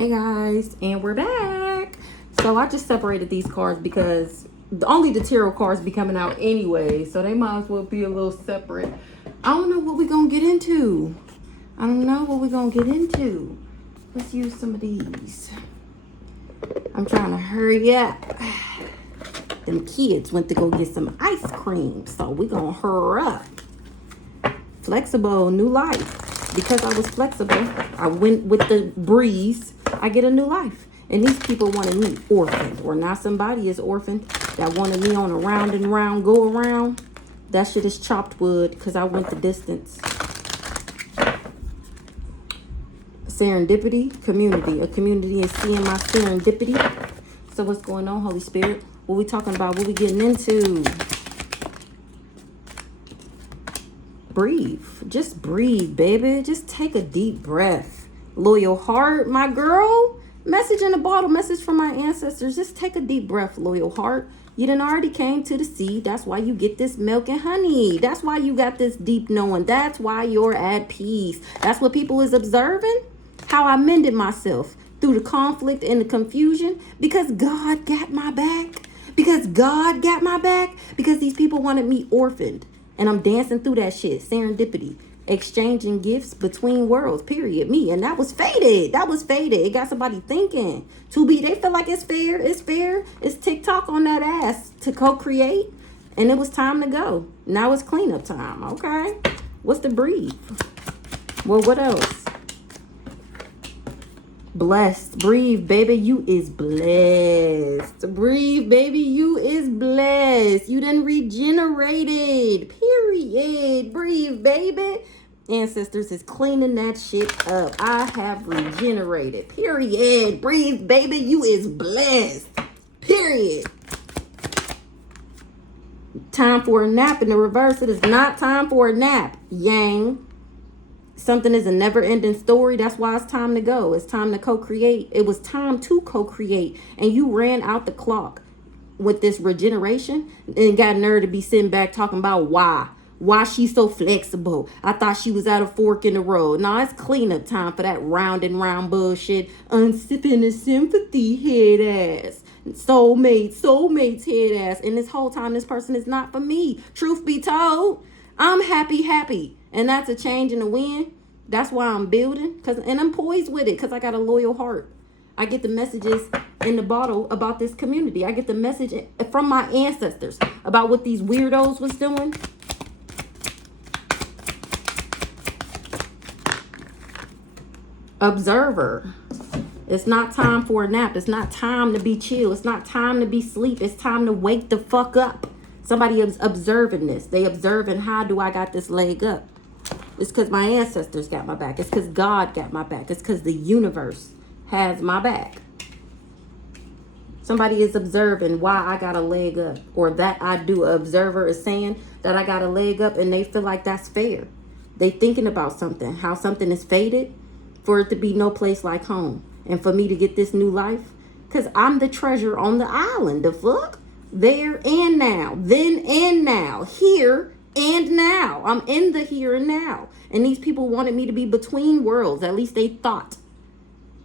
Hey guys, and we're back. So I just separated these cards because only the tarot cards be coming out anyway, so they might as well be a little separate. I don't know what we're gonna get into. Let's use some of these. I'm trying to hurry up. Them kids went to go get some ice cream, so we're gonna hurry up. Flexible, new life. Because I was flexible, I went with the breeze. I get a new life. And these people wanted me orphaned. Or now somebody is orphaned that wanted me on a round and round go around. That shit is chopped wood because I went the distance. Serendipity, community. A community is seeing my serendipity. So what's going on, Holy Spirit? What we talking about? What we getting into? Breathe. Just breathe, baby. Just take a deep breath. Loyal heart, my girl. Message in a bottle. Message from my ancestors. Just take a deep breath, loyal heart. You done already came to the sea. That's why you get this milk and honey. That's why you got this deep knowing. That's why you're at peace. That's what people is observing. How I mended myself through the conflict and the confusion. Because God got my back. Because God got my back. Because these people wanted me orphaned. And I'm dancing through that shit. Serendipity. Exchanging gifts between worlds. Period. Me. And that was fated. It got somebody thinking. They feel like it's fair. It's fair. It's TikTok on that ass to co-create. And it was time to go. Now it's cleanup time. Okay. What's the breathe? Well, what else? Blessed. Breathe, baby. You is blessed. Breathe, baby. You is blessed. You done regenerated. Period. Breathe, baby. Ancestors is cleaning that shit up. I have regenerated. Period. Breathe, baby. You is blessed. Period. Time for a nap. In the reverse, it is not time for a nap. Yang. Something is a never-ending story. That's why it's time to go. It's time to co-create. It was time to co-create. And you ran out the clock with this regeneration and got nerve to be sitting back talking about why. Why she's so flexible. I thought she was at a fork in the road. Nah, it's cleanup time for that round and round bullshit. Unsipping the sympathy head ass. Soulmates head ass. And this whole time, this person is not for me. Truth be told, I'm happy. And that's a change in the wind. That's why I'm building. And I'm poised with it because I got a loyal heart. I get the messages in the bottle about this community. I get the message from my ancestors about what these weirdos was doing. Observer. It's not time for a nap. It's not time to be chill. It's not time to be sleep. It's time to wake the fuck up. Somebody is observing this. They observing how do I got this leg up. It's because my ancestors got my back. It's because God got my back. It's because the universe has my back. Somebody is observing why I got a leg up. Or that I do. An observer is saying that I got a leg up and they feel like that's fair. They thinking about something. How something is fated for it to be no place like home. And for me to get this new life. Because I'm the treasure on the island. The fuck? There and now. Then and now. Here and now. I'm in the here and now. And these people wanted me to be between worlds. At least they thought.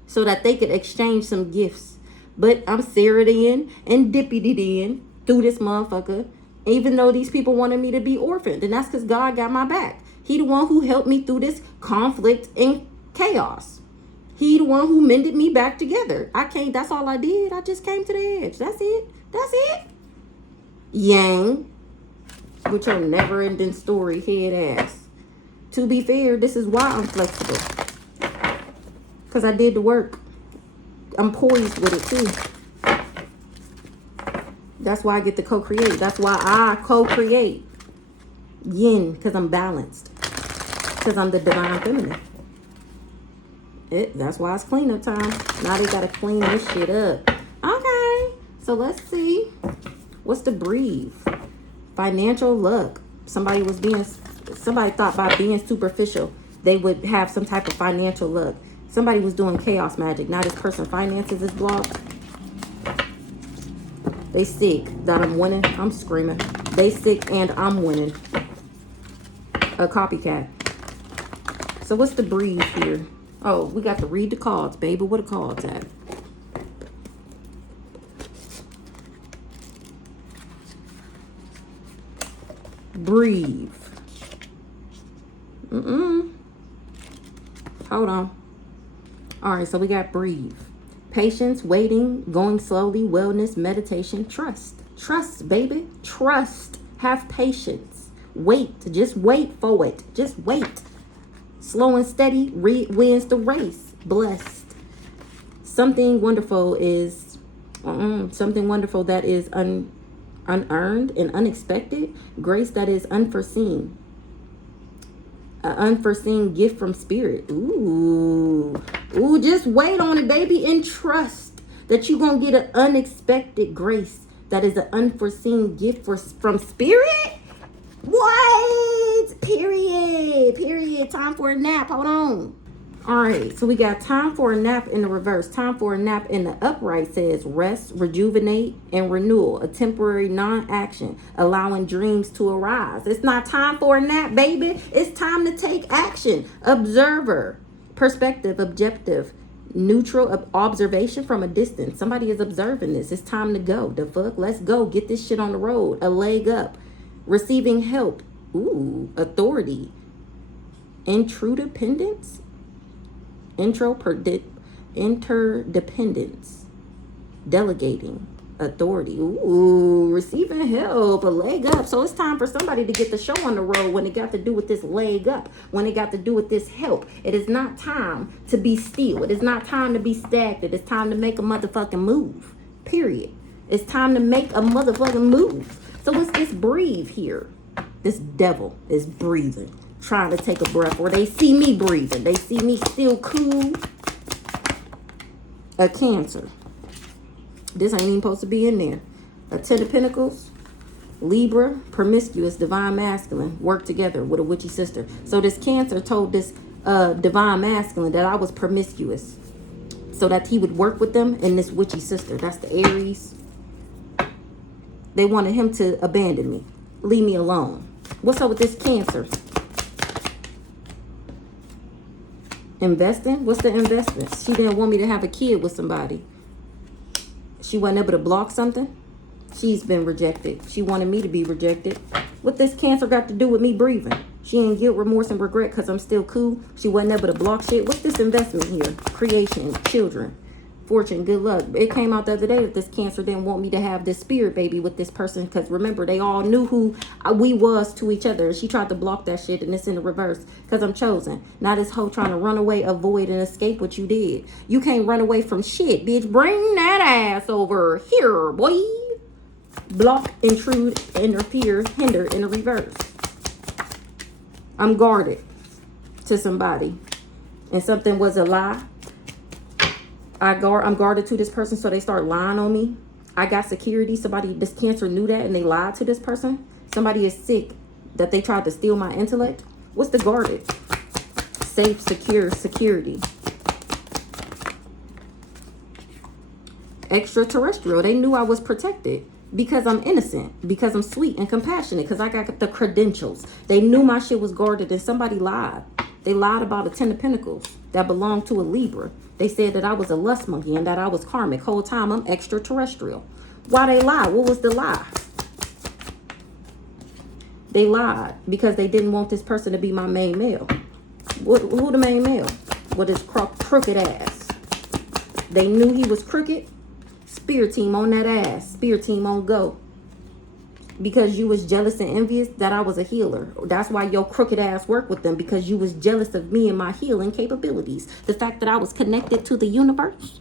So that they could exchange some gifts. But I'm Sarah'd in and Dippy'd in through this motherfucker. Even though these people wanted me to be orphaned. And that's because God got my back. He the one who helped me through this conflict and chaos. He the one who mended me back together. That's all I did. I just came to the edge. That's it. Yang. With your never-ending story head ass. To be fair, this is why I'm flexible. Because I did the work. I'm poised with it too. That's why I get to co-create. That's why I co-create. Yin, because I'm balanced. Because I'm the divine feminine. That's why it's cleanup time. Now they got to clean this shit up. Okay. So let's see. What's the breathe? Financial luck. Somebody thought by being superficial, they would have some type of financial luck. Somebody was doing chaos magic. Now this person finances is blocked. They sick that I'm winning. I'm screaming. They sick and I'm winning. A copycat. So what's the breathe here? Oh, we got to read the cards, baby. What the cards at? Breathe. Hold on. All right, so we got breathe. Patience, waiting, going slowly, wellness, meditation, trust. Trust, baby. Trust. Have patience. Wait. Just wait for it. Just wait. Slow and steady wins the race. Blessed. Something wonderful is something wonderful that is unearned and unexpected. Grace that is unforeseen. An unforeseen gift from spirit. Ooh, just wait on it, baby, and trust that you're gonna get an unexpected grace that is an unforeseen gift from spirit. What? Period. Time for a nap. Hold on. All right, so we got time for a nap in the reverse. Time for a nap in the upright says rest, rejuvenate, and renewal. A temporary non-action, allowing dreams to arise. It's not time for a nap, baby. It's time to take action. Observer, perspective, objective, neutral observation from a distance. Somebody is observing this. It's time to go. The fuck? Let's go. Get this shit on the road. A leg up. Receiving help. Ooh, authority. Interdependence. Interdependence. Delegating. Authority. Ooh, receiving help. A leg up. So it's time for somebody to get the show on the road when it got to do with this leg up. When it got to do with this help. It is not time to be still. It is not time to be stagnant. It's time to make a motherfucking move. Period. It's time to make a motherfucking move. So what's this breathe here? This devil is breathing, trying to take a breath, or they see me breathing. They see me still cool. A Cancer. This ain't even supposed to be in there. A Ten of Pentacles. Libra, promiscuous, divine masculine, work together with a witchy sister. So this Cancer told this divine masculine that I was promiscuous, so that he would work with them and this witchy sister. That's the Aries. They wanted him to abandon me. Leave me alone. What's up with this Cancer? Investing? What's the investment? She didn't want me to have a kid with somebody. She wasn't able to block something. She's been rejected. She wanted me to be rejected. What this Cancer got to do with me breathing? She ain't guilt, remorse, and regret because I'm still cool. She wasn't able to block shit. What's this investment here? Creation, children, fortune, good luck. It came out the other day that this Cancer didn't want me to have this spirit baby with this person because remember, they all knew who we was to each other. She tried to block that shit and it's in the reverse because I'm chosen. Now this hoe trying to run away, avoid, and escape what you did. You can't run away from shit, bitch. Bring that ass over here, boy. Block, intrude, interfere, hinder in the reverse. I'm guarded to somebody and something was a lie. I'm guarded to this person, so they start lying on me. I got security. This Cancer knew that and they lied to this person. Somebody is sick that they tried to steal my intellect. What's the guarded? Safe, secure, security. Extraterrestrial. They knew I was protected because I'm innocent, because I'm sweet and compassionate, because I got the credentials. They knew my shit was guarded and somebody lied. They lied about a Ten of Pentacles that belonged to a Libra. They said that I was a lust monkey and that I was karmic. Whole time I'm extraterrestrial. Why they lie? What was the lie? They lied because they didn't want this person to be my main male. Who the main male? With his crooked ass. They knew he was crooked. Spirit team on that ass. Spirit team on go. Because you was jealous and envious that I was a healer. That's why your crooked ass worked with them, because you was jealous of me and my healing capabilities. The fact that I was connected to the universe,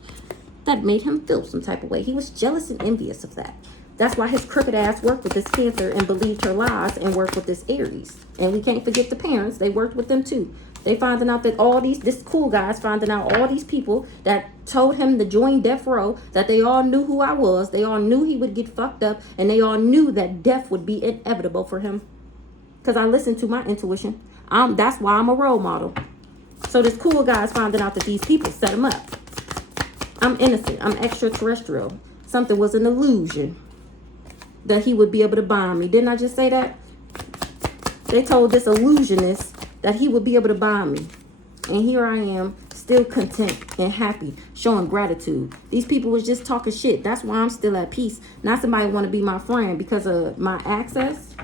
that made him feel some type of way. He was jealous and envious of that. That's why his crooked ass worked with this Cancer and believed her lies and worked with this Aries. And we can't forget the parents. They worked with them too. They finding out that this cool guy's finding out all these people that told him to join death row, that they all knew who I was. They all knew he would get fucked up, and they all knew that death would be inevitable for him. Because I listened to my intuition. That's why I'm a role model. So this cool guy's finding out that these people set him up. I'm innocent. I'm extraterrestrial. Something was an illusion that he would be able to bind me. Didn't I just say that? They told this illusionist that he would be able to bind me. And here I am, still content and happy, showing gratitude. These people was just talking shit. That's why I'm still at peace. Not somebody want to be my friend because of my access.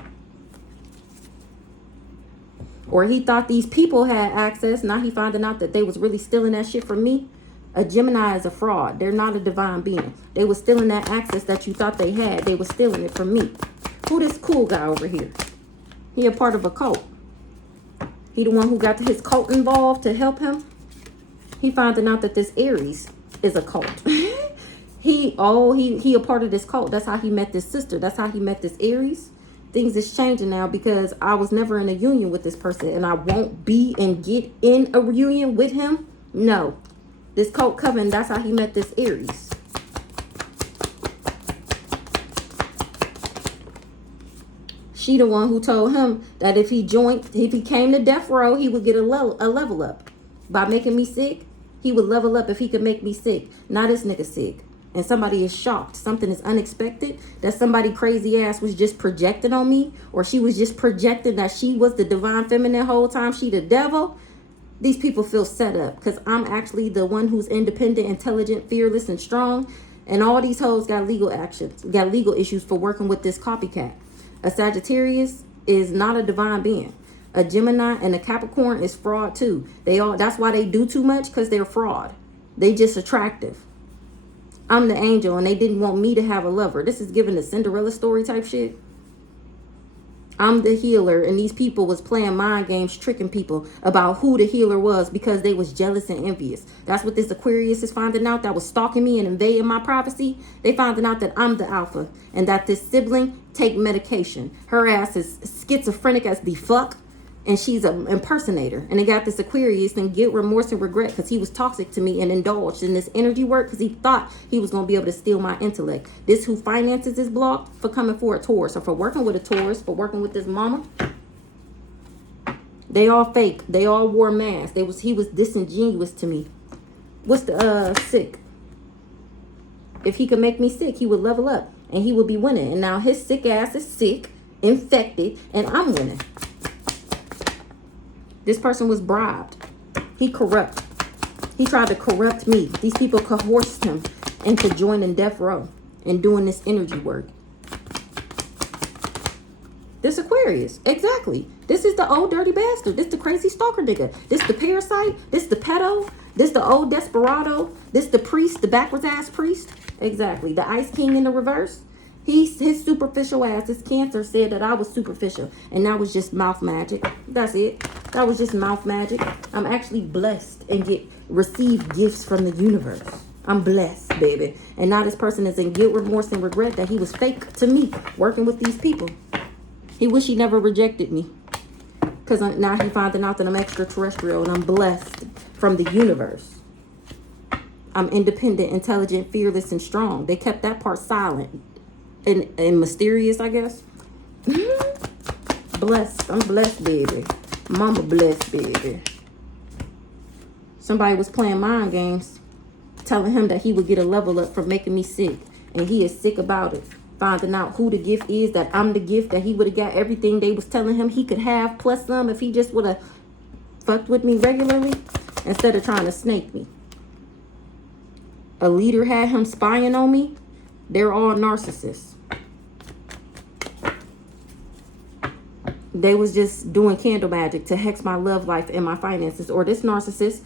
Or he thought these people had access. Now he finding out that they was really stealing that shit from me. A Gemini is a fraud. They're not a divine being. They was stealing that access that you thought they had. They was stealing it from me. Who this cool guy over here? He a part of a cult. He the one who got his cult involved to help him. He finding out that this Aries is a cult. he a part of this cult. That's how he met this sister. That's how he met this Aries. Things is changing now because I was never in a union with this person, and I won't be and get in a reunion with him. No. This cult coven, that's how he met this Aries. She the one who told him that if he came to death row, he would get a level up. By making me sick, he would level up if he could make me sick. Now this nigga sick. And somebody is shocked. Something is unexpected. That somebody crazy ass was just projecting on me. Or she was just projecting that she was the divine feminine whole time. She the devil. These people feel set up. Because I'm actually the one who's independent, intelligent, fearless, and strong. And all these hoes got legal actions. Got legal issues for working with this copycat. A Sagittarius is not a divine being. A Gemini and a Capricorn is fraud too. That's why they do too much, because they're fraud. They just attractive. I'm the angel and they didn't want me to have a lover. This is giving the Cinderella story type shit. I'm the healer and these people was playing mind games, tricking people about who the healer was because they was jealous and envious. That's what this Aquarius is finding out that was stalking me and invading my privacy. They finding out that I'm the alpha and that this sibling take medication. Her ass is schizophrenic as the fuck. And she's an impersonator. And they got this Aquarius and guilt, remorse, and regret because he was toxic to me and indulged in this energy work because he thought he was going to be able to steal my intellect. This who finances is blocked for coming for a Taurus or for working with a Taurus, for working with this mama. They all fake. They all wore masks. He was disingenuous to me. What's the sick? If he could make me sick, he would level up and he would be winning. And now his sick ass is sick, infected, and I'm winning. This person was bribed. He corrupt. He tried to corrupt me. These people coerced him into joining death row and doing this energy work. This Aquarius. Exactly. This is the old dirty bastard. This the crazy stalker nigga. This the parasite. This the pedo. This the old desperado. This the priest, the backwards ass priest. Exactly. The Ice King in the reverse. His superficial ass, his Cancer, said that I was superficial. And that was just mouth magic. That's it. That was just mouth magic. I'm actually blessed and receive gifts from the universe. I'm blessed, baby. And now this person is in guilt, remorse, and regret that he was fake to me working with these people. He wish he never rejected me. Because now he finding out that I'm extraterrestrial and I'm blessed from the universe. I'm independent, intelligent, fearless, and strong. They kept that part silent. And mysterious, I guess. Blessed. I'm blessed, baby. Mama blessed, baby. Somebody was playing mind games, telling him that he would get a level up for making me sick. And he is sick about it. Finding out who the gift is, that I'm the gift, that he would have got everything they was telling him he could have, plus some, if he just would have fucked with me regularly, instead of trying to snake me. A leader had him spying on me. They're all narcissists. They was just doing candle magic to hex my love life and my finances. Or this narcissist,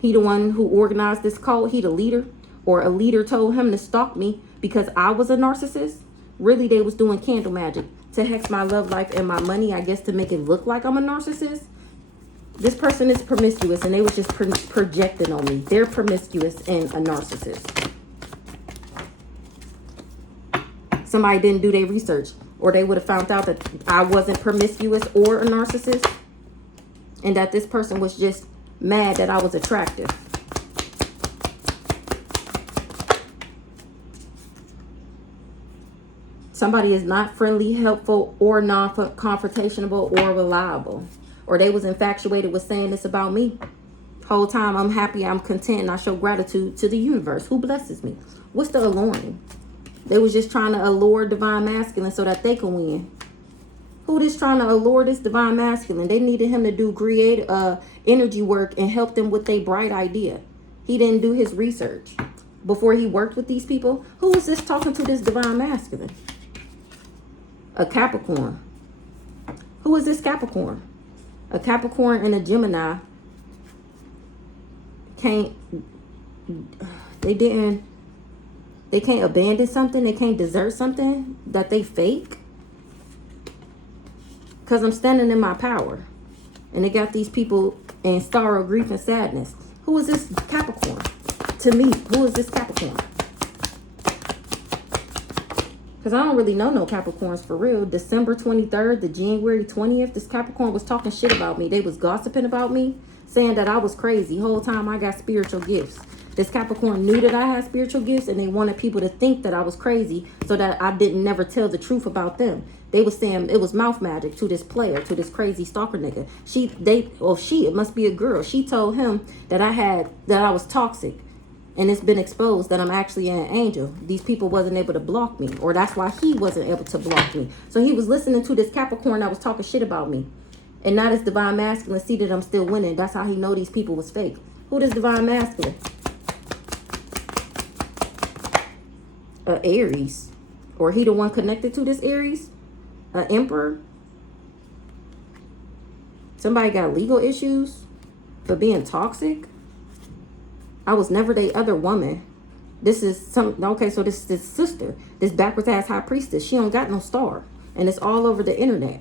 he the one who organized this cult. He the leader. Or a leader told him to stalk me because I was a narcissist. Really, they was doing candle magic to hex my love life and my money, I guess, to make it look like I'm a narcissist. This person is promiscuous and they was just projecting on me. They're promiscuous and a narcissist. Somebody didn't do their research, or they would have found out that I wasn't promiscuous or a narcissist, and that this person was just mad that I was attractive. Somebody is not friendly, helpful, or non-confrontational or reliable, or they was infatuated with saying this about me. Whole time I'm happy, I'm content, and I show gratitude to the universe who blesses me. What's the alluring? They was just trying to allure divine masculine so that they can win. Who is trying to allure this divine masculine? They needed him to do energy work and helped them with their bright idea. He didn't do his research before he worked with these people. Who is this talking to this divine masculine? A Capricorn. Who is this Capricorn? A Capricorn and a Gemini can't, they can't abandon something. They can't desert something that they fake. Because I'm standing in my power. And they got these people in sorrow, grief, and sadness. Who is this Capricorn? To me, who is this Capricorn? Because I don't really know no Capricorns for real. December 23rd to January 20th, this Capricorn was talking shit about me. They was gossiping about me, saying that I was crazy. Whole time I got spiritual gifts. This Capricorn knew that I had spiritual gifts, and they wanted people to think that I was crazy so that I didn't never tell the truth about them. They was saying it was mouth magic to this player, to this crazy stalker nigga. It must be a girl. She told him that I was toxic. And it's been exposed that I'm actually an angel. These people wasn't able to block me. Or that's why he wasn't able to block me. So he was listening to this Capricorn that was talking shit about me. And now this divine masculine see that I'm still winning. That's how he know these people was fake. Who this divine masculine? Aries. Or he the one connected to this Aries? Emperor? Somebody got legal issues for being toxic? I was never the other woman. This is so this is this sister, this backwards ass high priestess. She don't got no star. And it's all over the internet.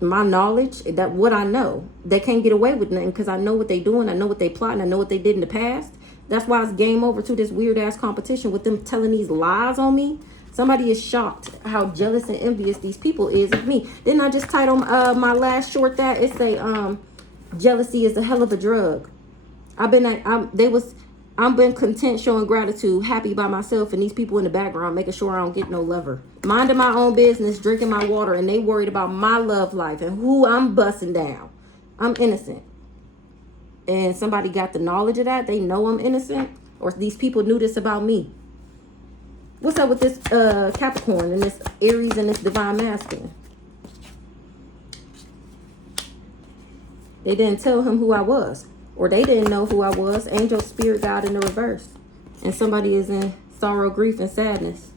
My knowledge, that what I know, they can't get away with nothing because I know what they doing. I know what they plotting. I know what they did in the past. That's why it's game over to this weird ass competition with them telling these lies on me. Somebody is shocked how jealous and envious these people is of me. Didn't I just title my last short that? It say jealousy is a hell of a drug. I've been content showing gratitude, happy by myself, and these people in the background making sure I don't get no lover. Minding my own business, drinking my water, and they worried about my love life and who I'm busting down. I'm innocent. And somebody got the knowledge of that. They know I'm innocent. Or these people knew this about me. What's up with this Capricorn and this Aries and this divine masculine? They didn't tell him who I was. Or they didn't know who I was. Angel, spirit, God in the reverse. And somebody is in sorrow, grief, and sadness.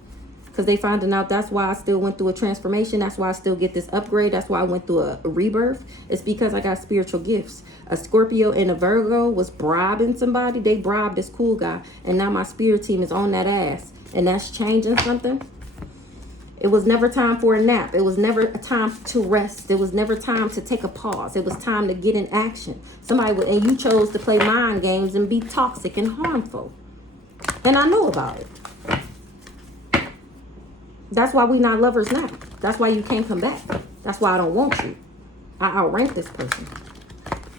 Because they finding out that's why I still went through a transformation. That's why I still get this upgrade. That's why I went through a rebirth. It's because I got spiritual gifts. A Scorpio and a Virgo was bribing somebody. They bribed this cool guy. And now my spirit team is on that ass. And that's changing something. It was never time for a nap. It was never a time to rest. It was never time to take a pause. It was time to get in action. And you chose to play mind games and be toxic and harmful. And I know about it. That's why we not lovers now. That's why you can't come back. That's why I don't want you. I outrank this person.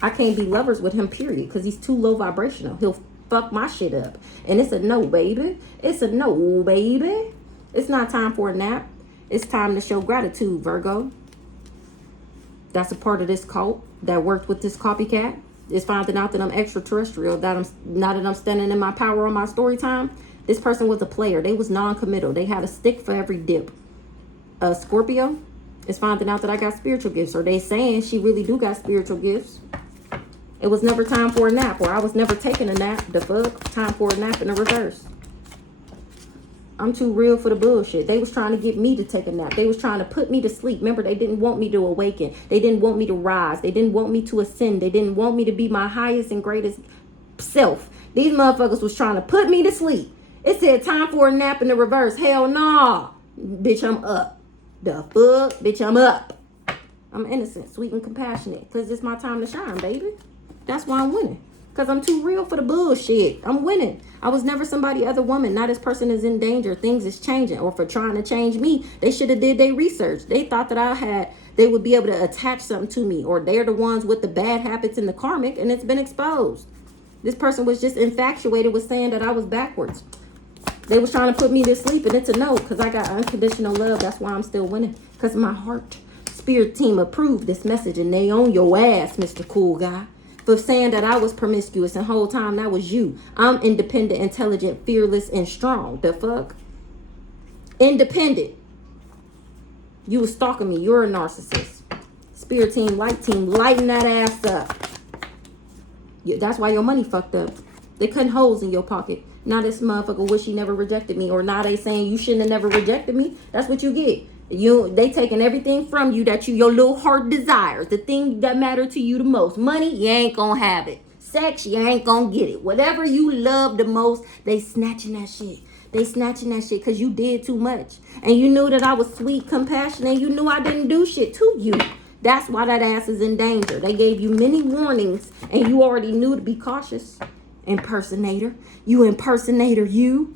I can't be lovers with him, period, because he's too low vibrational. He'll fuck my shit up. And it's a no, baby. It's a no, baby. It's not time for a nap. It's time to show gratitude, Virgo. That's a part of this cult that worked with this copycat. Is finding out that I'm extraterrestrial. Now that I'm standing in my power on my story time. This person was a player. They was non-committal. They had a stick for every dip. Scorpio is finding out that I got spiritual gifts. Or they saying she really do got spiritual gifts. It was never time for a nap. Or I was never taking a nap. The fuck? Time for a nap in the reverse. I'm too real for the bullshit. They was trying to get me to take a nap. They was trying to put me to sleep. Remember, they didn't want me to awaken. They didn't want me to rise. They didn't want me to ascend. They didn't want me to be my highest and greatest self. These motherfuckers was trying to put me to sleep. It said time for a nap in the reverse. Hell nah. Bitch, I'm up. The fuck? Bitch, I'm up. I'm innocent, sweet, and compassionate. Because it's my time to shine, baby. That's why I'm winning. Because I'm too real for the bullshit. I'm winning. I was never somebody other woman. Now this person is in danger. Things is changing. Or for trying to change me, they should have did their research. They thought that they would be able to attach something to me. Or they're the ones with the bad habits and the karmic. And it's been exposed. This person was just infatuated with saying that I was backwards. They was trying to put me to sleep. And it's a no. Because I got unconditional love. That's why I'm still winning. Because my heart. Spirit team approved this message. And they on your ass, Mr. Cool Guy. For saying that I was promiscuous and whole time that was you. I'm independent, intelligent, fearless, and strong. The fuck? Independent. You was stalking me. You're a narcissist. Spirit team, lighten that ass up. That's why your money fucked up. They cutting holes in your pocket. Now this motherfucker wish he never rejected me, or now they saying you shouldn't have never rejected me. That's what you get. They taking everything from you that your little heart desires, the thing that matter to you the most. Money, you ain't gonna have it. Sex, you ain't gonna get it. Whatever you love the most, they snatching that shit. They snatching that shit because you did too much. And you knew that I was sweet, compassionate, and you knew I didn't do shit to you. That's why that ass is in danger. They gave you many warnings, and you already knew to be cautious. Impersonator. You impersonator, you.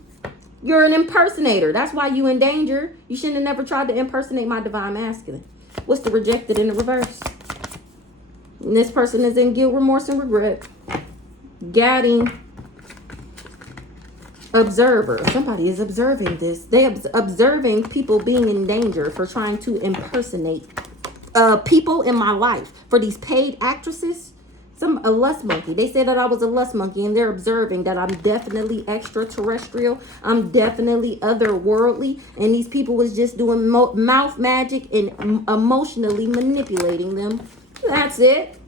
You're an impersonator. That's why you in danger. You shouldn't have never tried to impersonate my divine masculine. What's the rejected in the reverse? And this person is in guilt, remorse, and regret. Gadding. Observer. Somebody is observing this. They observing people being in danger for trying to impersonate people in my life. For these paid actresses, a lust monkey. They said that I was a lust monkey, and they're observing that I'm definitely extraterrestrial. I'm definitely otherworldly, and these people was just doing mouth magic and emotionally manipulating them. That's it.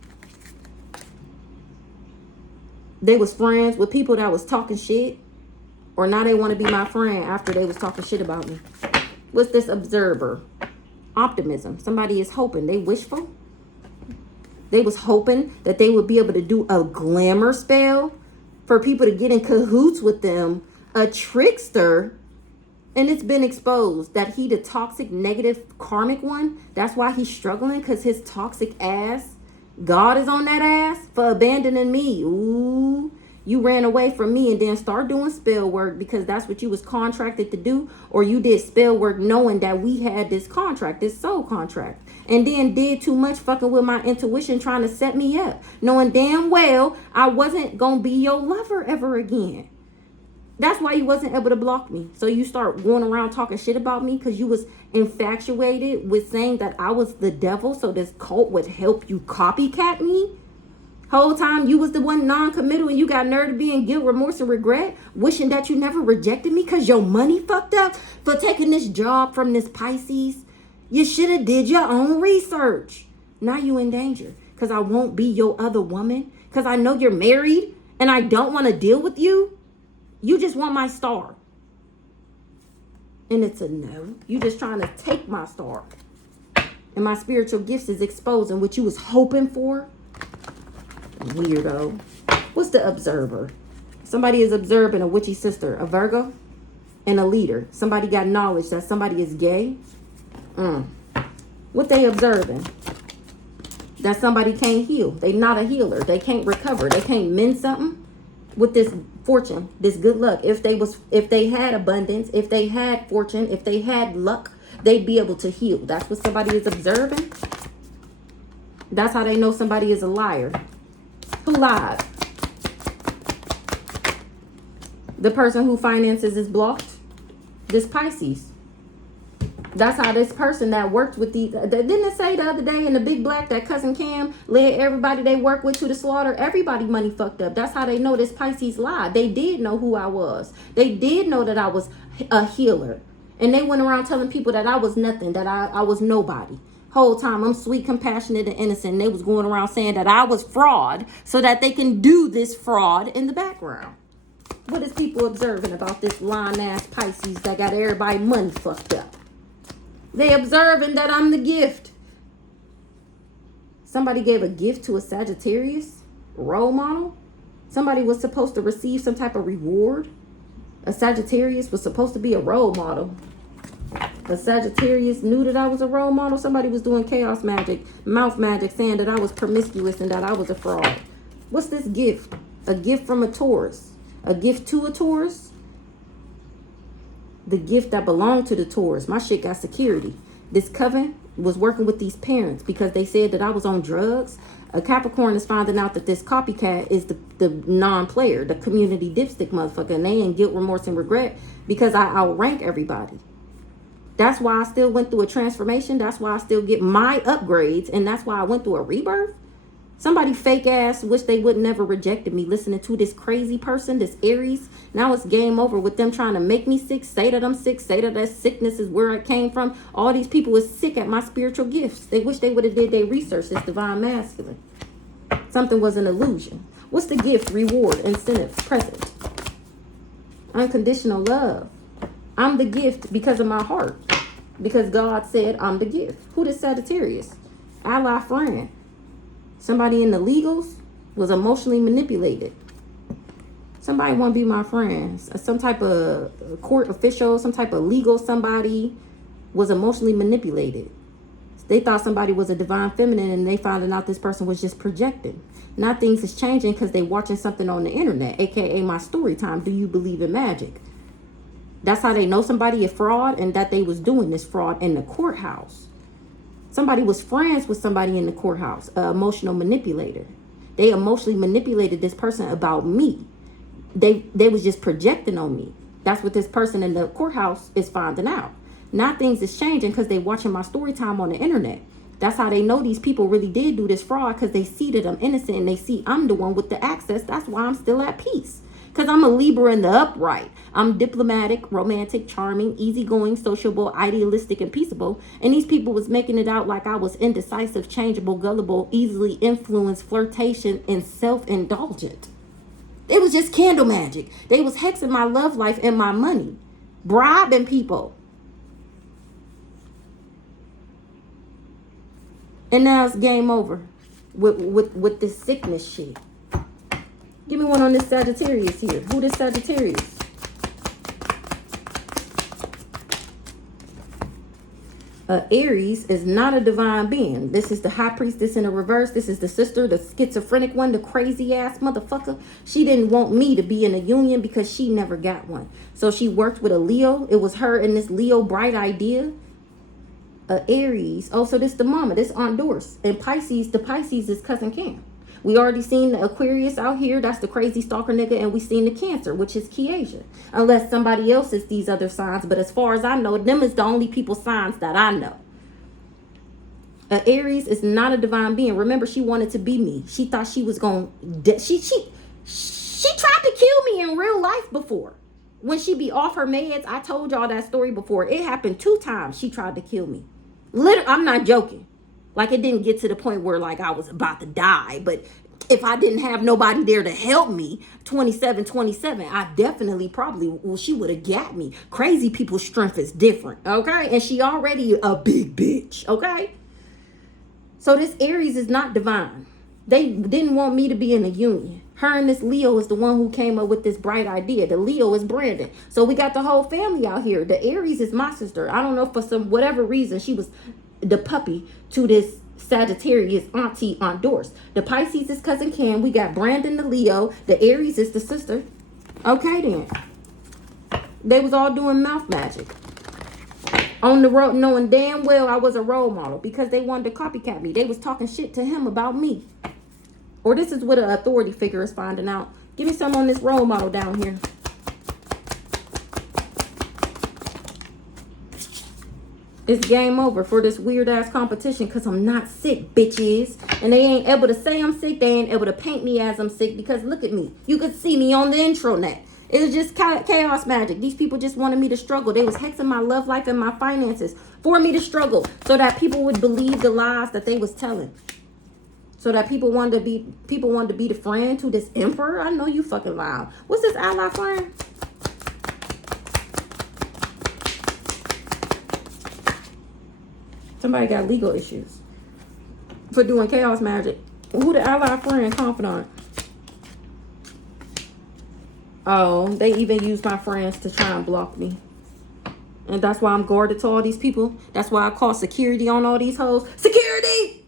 They was friends with people that was talking shit, or now they want to be my friend after they was talking shit about me. What's this observer? Optimism. Somebody is hoping. They wishful. They was hoping that they would be able to do a glamour spell for people to get in cahoots with them. A trickster. And it's been exposed that he the toxic, negative, karmic one. That's why he's struggling, because his toxic ass, God is on that ass for abandoning me. Ooh. You ran away from me and then start doing spell work because that's what you was contracted to do, or you did spell work knowing that we had this contract, this soul contract, and then did too much fucking with my intuition trying to set me up, knowing damn well I wasn't gonna be your lover ever again. That's why you wasn't able to block me. So you start going around talking shit about me because you was infatuated with saying that I was the devil, so this cult would help you copycat me. Whole time you was the one non-committal, and you got nerve to be in guilt, remorse, and regret, wishing that you never rejected me because your money fucked up for taking this job from this Pisces. You should have did your own research. Now you in danger because I won't be your other woman, because I know you're married and I don't want to deal with you. You just want my star. And it's a no. You just trying to take my star. And my spiritual gifts is exposing what you was hoping for. Weirdo. What's the observer? Somebody is observing a witchy sister, a Virgo, and a leader. Somebody got knowledge that somebody is gay. What they observing? That somebody can't heal. They not a healer. They can't recover. They can't mend something with this fortune, this good luck. If they had abundance, if they had fortune, if they had luck, they'd be able to heal. That's what somebody is observing. That's how they know somebody is a liar. Who lied? The person who finances is blocked. This Pisces. That's how this person that worked with these, didn't it say the other day in the Big Black that cousin Cam led everybody they work with to the slaughter? Everybody money fucked up. That's how they know this Pisces lied. They did know who I was. They did know that I was a healer. And they went around telling people that I was nothing, that I was nobody. Whole time I'm sweet, compassionate, and innocent. And they was going around saying that I was fraud so that they can do this fraud in the background. What is people observing about this lying ass Pisces that got everybody money fucked up? They observing that I'm the gift. Somebody gave a gift to a Sagittarius role model. Somebody was supposed to receive some type of reward. A Sagittarius was supposed to be a role model. A Sagittarius knew that I was a role model. Somebody was doing chaos magic, mouth magic, saying that I was promiscuous and that I was a fraud. What's this gift? A gift from a Taurus. A gift to a Taurus. The gift that belonged to the Taurus. My shit got security. This coven was working with these parents because they said that I was on drugs. A Capricorn is finding out that this copycat is the non-player, the community dipstick motherfucker, and they in guilt, remorse, and regret because I outrank everybody. That's why I still went through a transformation. That's why I still get my upgrades. And that's why I went through a rebirth. Somebody fake ass wish they would never rejected me listening to this crazy person, this Aries. Now it's game over with them trying to make me sick, say that I'm sick, say that sickness is where it came from. All these people is sick at my spiritual gifts. They wish they would have did their research. It's divine masculine. Something was an illusion. What's the gift, reward, incentive, present? Unconditional love. I'm the gift because of my heart. Because God said I'm the gift. Who this Sagittarius? Ally, friend. Somebody in the legals was emotionally manipulated. Somebody want to be my friends. Some type of court official, some type of legal somebody was emotionally manipulated. They thought somebody was a divine feminine and they found out this person was just projecting. Now things is changing because they watching something on the internet, aka my story time. Do you believe in magic? That's how they know somebody is fraud and that they was doing this fraud in the courthouse. Somebody was friends with somebody in the courthouse, an emotional manipulator. They emotionally manipulated this person about me. They was just projecting on me. That's what this person in the courthouse is finding out. Now things is changing because they watching my story time on the internet. That's how they know these people really did do this fraud, because they see that I'm innocent and they see I'm the one with the access. That's why I'm still at peace. Because I'm a Libra in the upright. I'm diplomatic, romantic, charming, easygoing, sociable, idealistic, and peaceable. And these people was making it out like I was indecisive, changeable, gullible, easily influenced, flirtation, and self-indulgent. It was just candle magic. They was hexing my love life and my money. Bribing people. And now it's game over with this sickness shit. Give me one on this Sagittarius here. Who this Sagittarius? Aries is not a divine being. This is the high priestess in the reverse. This is the sister, the schizophrenic one, the crazy ass motherfucker. She didn't want me to be in a union because she never got one. So she worked with a Leo. It was her and this Leo bright idea. Aries. Oh, so this the mama. This Aunt Doris. And Pisces, the Pisces is cousin Cam. We already seen the Aquarius out here. That's the crazy stalker nigga. And we seen the Cancer, which is Kiesha. Unless somebody else is these other signs. But as far as I know, them is the only people signs that I know. Aries is not a divine being. Remember, she wanted to be me. She thought she was going to... She tried to kill me in real life before. When she be off her meds, I told y'all that story before. It happened 2 times she tried to kill me. Literally, I'm not joking. Like, it didn't get to the point where, like, I was about to die. But if I didn't have nobody there to help me, 27, I definitely probably, well, she would have got me. Crazy people's strength is different, okay? And she already a big bitch, okay? So this Aries is not divine. They didn't want me to be in a union. Her and this Leo is the one who came up with this bright idea. The Leo is Brandon. So we got the whole family out here. The Aries is my sister. I don't know, for some whatever reason, she was the puppy to this Sagittarius auntie, Aunt Doris. The Pisces is cousin Cam. We got Brandon the Leo. The Aries is the sister. Okay then. They was all doing mouth magic. On the road, knowing damn well I was a role model because they wanted to copycat me. They was talking shit to him about me. Or this is what an authority figure is finding out. Give me some on this role model down here. It's game over for this weird ass competition because I'm not sick, bitches. And they ain't able to say I'm sick. They ain't able to paint me as I'm sick because look at me. You could see me on the intranet. It was just chaos magic. These people just wanted me to struggle. They was hexing my love life and my finances for me to struggle so that people would believe the lies that they was telling. So that people wanted to be the friend to this emperor. I know you fucking loud. What's this ally friend? Somebody got legal issues for doing chaos magic. Who the ally friend confidant? Oh, they even use my friends to try and block me. And that's why I'm guarded to all these people. That's why I call security on all these hoes. Security!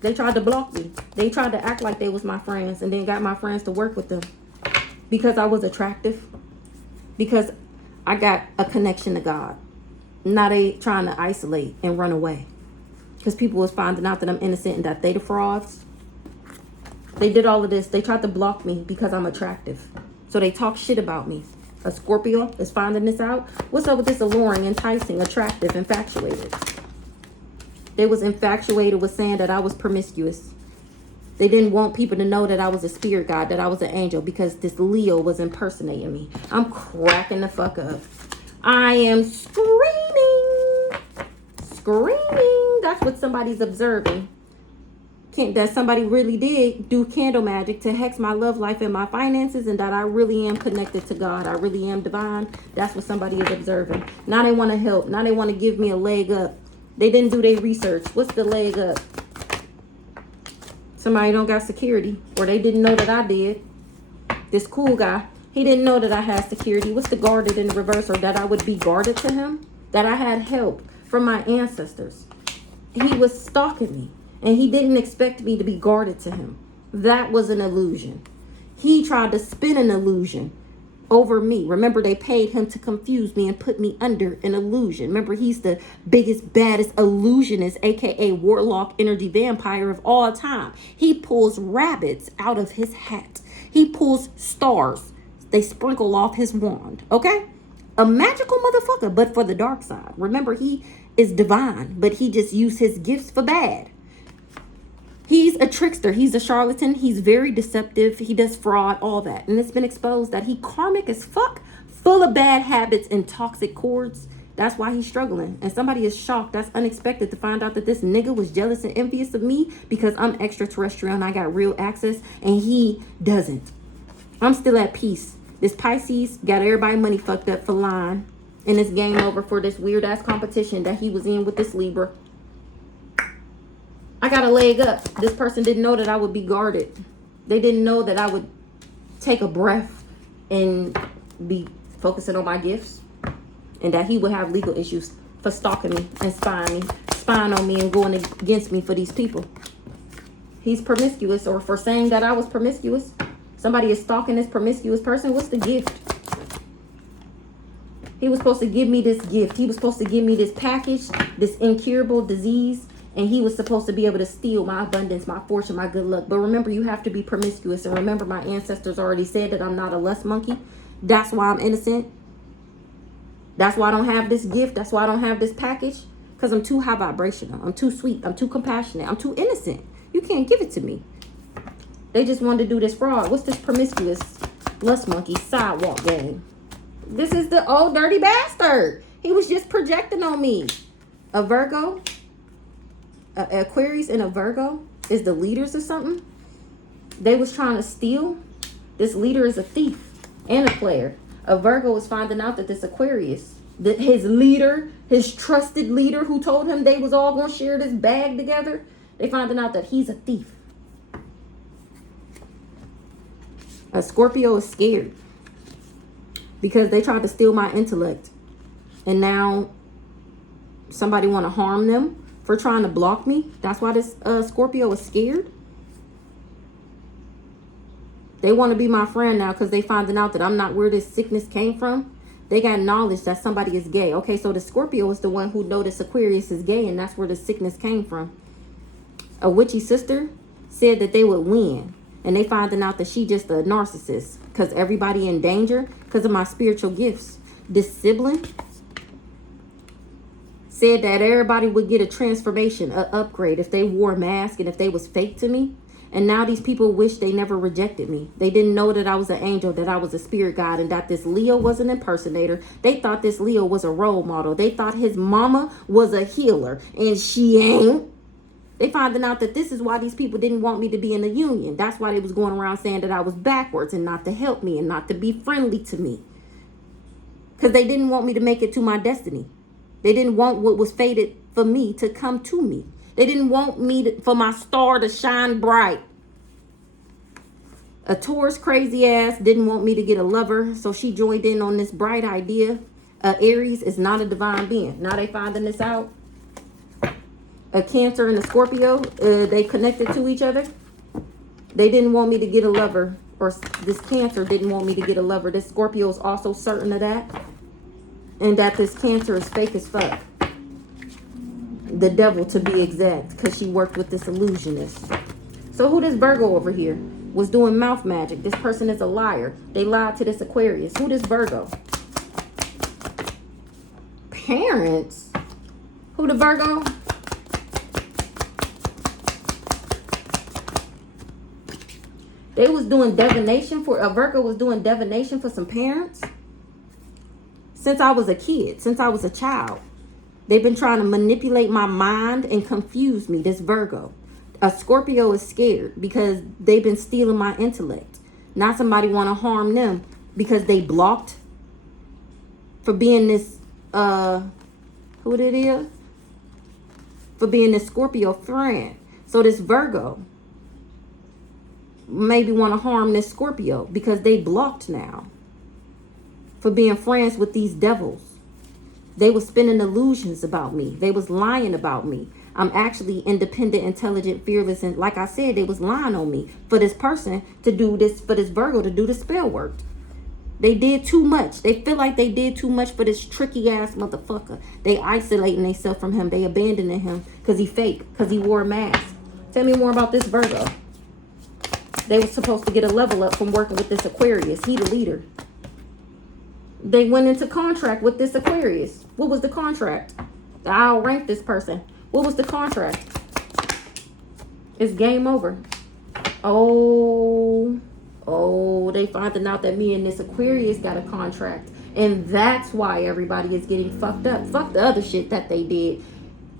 They tried to block me. They tried to act like they was my friends and then got my friends to work with them. Because I was attractive. Because I got a connection to God. Now they trying to isolate and run away. Because people was finding out that I'm innocent and that they the frauds. They did all of this. They tried to block me because I'm attractive. So they talk shit about me. A Scorpio is finding this out. What's up with this alluring, enticing, attractive, infatuated? They was infatuated with saying that I was promiscuous. They didn't want people to know that I was a spirit guide, that I was an angel, because this Leo was impersonating me. I'm cracking the fuck up. I am screaming. Screaming. That's what somebody's observing. that somebody really did do candle magic to hex my love life and my finances, and that I really am connected to God. I really am divine. That's what somebody is observing. Now they want to help. Now they want to give me a leg up. They didn't do their research. What's the leg up? Somebody don't got security, or they didn't know that I did. This cool guy, he didn't know that I had security. What's the guarded in the reverse, or that I would be guarded to him? That I had help from my ancestors. He was stalking me, and he didn't expect me to be guarded to him. That was an illusion. He tried to spin an illusion over me. Remember, they paid him to confuse me and put me under an illusion. Remember, he's the biggest, baddest illusionist, aka warlock energy vampire of all time. He pulls rabbits out of his hat. He pulls stars. They sprinkle off his wand. Okay? A magical motherfucker, but for the dark side. Remember, he is divine, but he just used his gifts for bad. He's a trickster. He's a charlatan. He's very deceptive. He does fraud, all that. And it's been exposed that he karmic as fuck, full of bad habits and toxic cords. That's why he's struggling. And somebody is shocked. That's unexpected to find out that this nigga was jealous and envious of me because I'm extraterrestrial and I got real access and he doesn't. I'm still at peace. This Pisces got everybody money fucked up for lying. And it's game over for this weird ass competition that he was in with this Libra. I got a leg up. This person didn't know that I would be guarded. They didn't know that I would take a breath and be focusing on my gifts. And that he would have legal issues for stalking me and spying on me and going against me for these people. He's promiscuous, or for saying that I was promiscuous. Somebody is stalking this promiscuous person. What's the gift? He was supposed to give me this gift. He was supposed to give me this package, this incurable disease. And he was supposed to be able to steal my abundance, my fortune, my good luck. But remember, you have to be promiscuous. And remember, my ancestors already said that I'm not a lust monkey. That's why I'm innocent. That's why I don't have this gift. That's why I don't have this package. Because I'm too high vibrational. I'm too sweet. I'm too compassionate. I'm too innocent. You can't give it to me. They just wanted to do this fraud. What's this promiscuous lust monkey sidewalk game? This is the old dirty bastard. He was just projecting on me. A Virgo, Aquarius and a Virgo is the leaders or something. They was trying to steal. This leader is a thief and a player. A Virgo was finding out that this Aquarius, that his leader, his trusted leader who told him they was all going to share this bag together, they finding out that he's a thief. A Scorpio is scared because they tried to steal my intellect. And now somebody want to harm them for trying to block me. That's why this Scorpio is scared. They want to be my friend now because they finding out that I'm not where this sickness came from. They got knowledge that somebody is gay. Okay, so the Scorpio is the one who noticed Aquarius is gay, and that's where the sickness came from. A witchy sister said that they would win, and they finding out that she just a narcissist because everybody in danger because of my spiritual gifts. This sibling said that everybody would get a transformation, an upgrade if they wore a mask and if they was fake to me. And now these people wish they never rejected me. They didn't know that I was an angel, that I was a spirit guide, and that this Leo was an impersonator. They thought this Leo was a role model. They thought his mama was a healer, and she ain't. They finding out that this is why these people didn't want me to be in the union. That's why they was going around saying that I was backwards and not to help me and not to be friendly to me. Because they didn't want me to make it to my destiny. They didn't want what was fated for me to come to me. They didn't want me for my star to shine bright. A Taurus crazy ass didn't want me to get a lover, so she joined in on this bright idea. Aries is not a divine being. Now they finding this out. A Cancer and a Scorpio, they connected to each other. They didn't want me to get a lover, or this Cancer didn't want me to get a lover. This Scorpio is also certain of that. And that this Cancer is fake as fuck. The devil, to be exact, because she worked with this illusionist. So who this Virgo over here was doing mouth magic? This person is a liar. They lied to this Aquarius. Who this Virgo? Parents? Who the Virgo? They was doing divination for, a Virgo was doing divination for some parents. Since I was a kid, since I was a child. They've been trying to manipulate my mind and confuse me, this Virgo. A Scorpio is scared because they've been stealing my intellect. Not somebody want to harm them because they blocked for being this, who it is? For being this Scorpio friend. So this Virgo maybe want to harm this Scorpio because they blocked now for being friends with these devils. They was spinning illusions about me. They was lying about me. I'm actually independent, intelligent, fearless, and like I said, they was lying on me for this person to do this, for this Virgo to do the spell work. They did too much. They feel like they did too much for this tricky ass motherfucker. They isolating themselves from him. They abandoning him because he fake, because he wore a mask. Tell me more about this Virgo. They were supposed to get a level up from working with this Aquarius. He the leader. They went into contract with this Aquarius. What was the contract? I'll rank this person. What was the contract? It's game over. Oh, they finding out that me and this Aquarius got a contract. And that's why everybody is getting fucked up. Fuck the other shit that they did.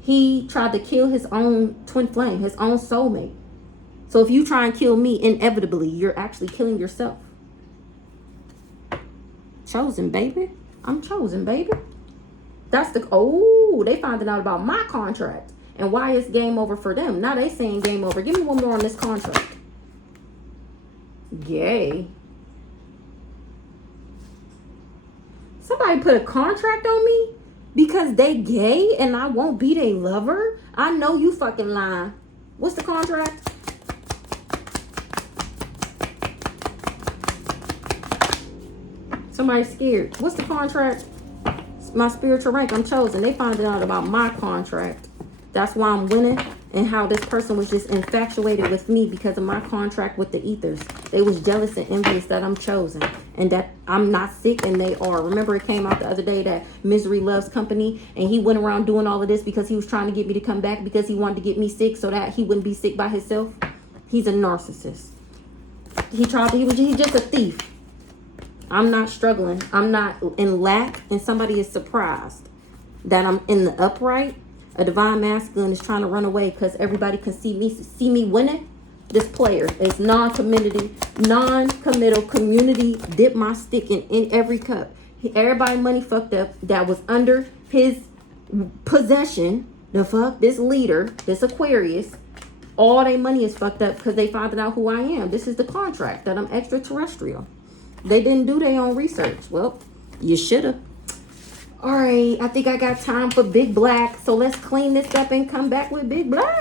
He tried to kill his own twin flame, his own soulmate. So if you try and kill me, inevitably, you're actually killing yourself. Chosen, baby. I'm chosen, baby. That's the, they finding out about my contract and why it's game over for them. Now they saying game over. Give me one more on this contract. Gay. Somebody put a contract on me because they gay and I won't be their lover? I know you fucking lying. What's the contract? Somebody's scared. What's the contract? My spiritual rank, I'm chosen. They found out about my contract. That's why I'm winning, and how this person was just infatuated with me because of my contract with the ethers. They was jealous and envious that I'm chosen and that I'm not sick, and they are. Remember, it came out the other day that Misery loves company, and he went around doing all of this because he was trying to get me to come back because he wanted to get me sick so that he wouldn't be sick by himself. He's a narcissist. He's just a thief. I'm not struggling. I'm not in lack, and somebody is surprised that I'm in the upright. A divine masculine is trying to run away because everybody can see me winning. This player is non-committal community. Dip my stick in every cup. Everybody money fucked up that was under his possession. The fuck, this leader, this Aquarius, all their money is fucked up because they found out who I am. This is the contract, that I'm extraterrestrial. They didn't do their own research. Well, you should have. All right, I think I got time for Big Black. So let's clean this up and come back with Big Black.